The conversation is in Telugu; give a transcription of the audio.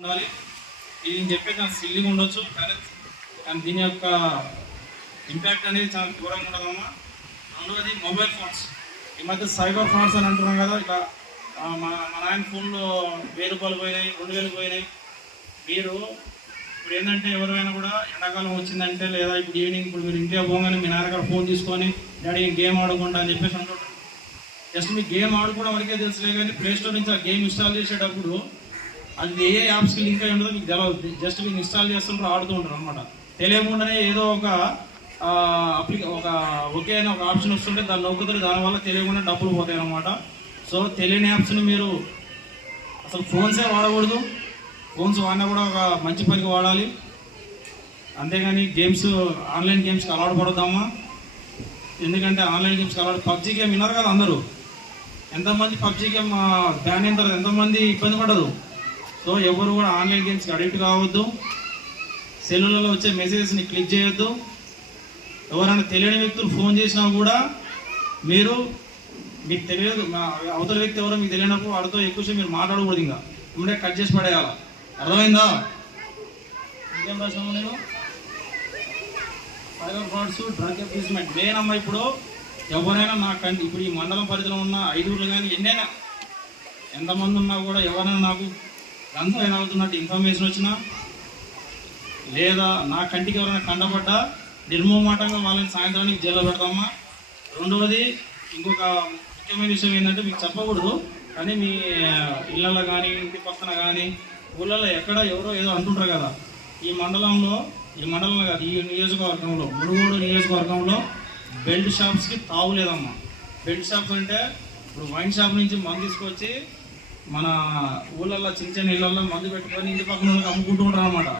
ఉండాలి. ఇది నేను చెప్పేది నాకు సిల్లీగా ఉండొచ్చు, కానీ దీని యొక్క ఇంపాక్ట్ అనేది చాలా దూరంగా ఉండదమ్మా. రెండవది మొబైల్ ఫోన్స్. ఈ మధ్య సైబర్ ఫ్రాడ్స్ అని అంటున్నాం కదా, ఇట్లా మన ఆయన ఫోన్లో 1000 రూపాయలు పోయినాయి, 2000 పోయినాయి. మీరు ఇప్పుడు ఏంటంటే ఎవరైనా కూడా ఎండాకాలం వచ్చిందంటే, లేదా ఇప్పుడు ఈవినింగ్ ఇప్పుడు మీరు ఇంటికి పోగానే మీ నాన్నగారు ఫోన్ తీసుకొని డాడీ గేమ్ ఆడుకుంటా అని చెప్పేసి అంటుంటారు. జస్ట్ మీకు గేమ్ ఆడుకోవడం వరకే తెలుసులే, కానీ ప్లే స్టోర్ నుంచి ఆ గేమ్ ఇన్స్టాల్ చేసేటప్పుడు అది ఏ యాప్స్కి లింక్ అయి ఉండదో మీకు తెలియదు. జస్ట్ మీకు ఇన్స్టాల్ చేస్తుంటారు, ఆడుతూ ఉంటారు అనమాట. తెలియకుండానే ఏదో ఒక ఒకే అని ఒక ఆప్షన్ వస్తుంటే దాన్ని నొక్కుతారు, దానివల్ల తెలియకుండా డబ్బులు పోతాయి అన్నమాట. సో తెలియని యాప్స్ని మీరు అసలు ఫోన్సే వాడకూడదు. ఫోన్స్ వాడినా కూడా ఒక మంచి పనికి వాడాలి, అంతేగాని గేమ్స్ ఆన్లైన్ గేమ్స్కి అలవాటు పడొద్దామా. ఎందుకంటే ఆన్లైన్ గేమ్స్కి అలవాటు, పబ్జీ గేమ్ విన్నారు కదా అందరూ, ఎంతమంది పబ్జీ గేమ్ బ్యాన్ అయిన తర్వాత ఎంతమంది ఇబ్బంది పడరు. సో ఎవరు కూడా ఆన్లైన్ గేమ్స్కి అడిక్ట్ కావద్దు. సెల్లులలో వచ్చే మెసేజెస్ని క్లిక్ చేయొద్దు. ఎవరైనా తెలియని వ్యక్తులు ఫోన్ చేసినా కూడా మీకు తెలియదు, అవతల వ్యక్తి ఎవరో మీకు తెలియనప్పుడు వాడితో ఎక్కువసేపు మీరు మాట్లాడకూడదు. ఇంకా ముందే కట్ చేసి పడేయాల. అర్థమైందా? ఇంకేం రాసాము నేను? సైబర్ ఫ్రాడ్స్, డ్రగ్ అబ్యూస్మెంట్ మెయిన్ అమ్మ. ఇప్పుడు ఎవరైనా ఇప్పుడు ఈ మండలం పరిధిలో ఉన్న 5 ఊర్లు కానీ ఎన్నైనా ఎంతమంది ఉన్నా కూడా ఎవరైనా నాకు గంజాయి తాగుతున్నట్టు ఇన్ఫర్మేషన్ వచ్చినా, లేదా నా కంటికి ఎవరైనా కండపడ్డా నిర్మోమాటంగా వాళ్ళని సాయంత్రానికి జైల్లో పెడతామా. రెండవది ఇంకొక ముఖ్యమైన విషయం ఏంటంటే, మీకు చెప్పకూడదు కానీ మీ ఇళ్ళల్లో కానీ ఇంటి పక్కన కానీ ఊళ్ళల్లో ఎక్కడ ఎవరో ఏదో అంటుంటారు కదా, ఈ మండలంలో కాదు, ఈ నియోజకవర్గంలో, మునుగోడు నియోజకవర్గంలో బెల్ట్ షాప్స్కి తావులేదమ్మా. బెల్ట్ షాప్స్ అంటే ఇప్పుడు వైన్ షాప్ నుంచి మందు తీసుకొచ్చి మన ఊళ్ళల్లో చిన్న చిన్న ఇళ్ళల్లో మందు పెట్టుకొని ఇంటి పక్కన అమ్ముకుంటూ ఉంటారు అన్నమాట.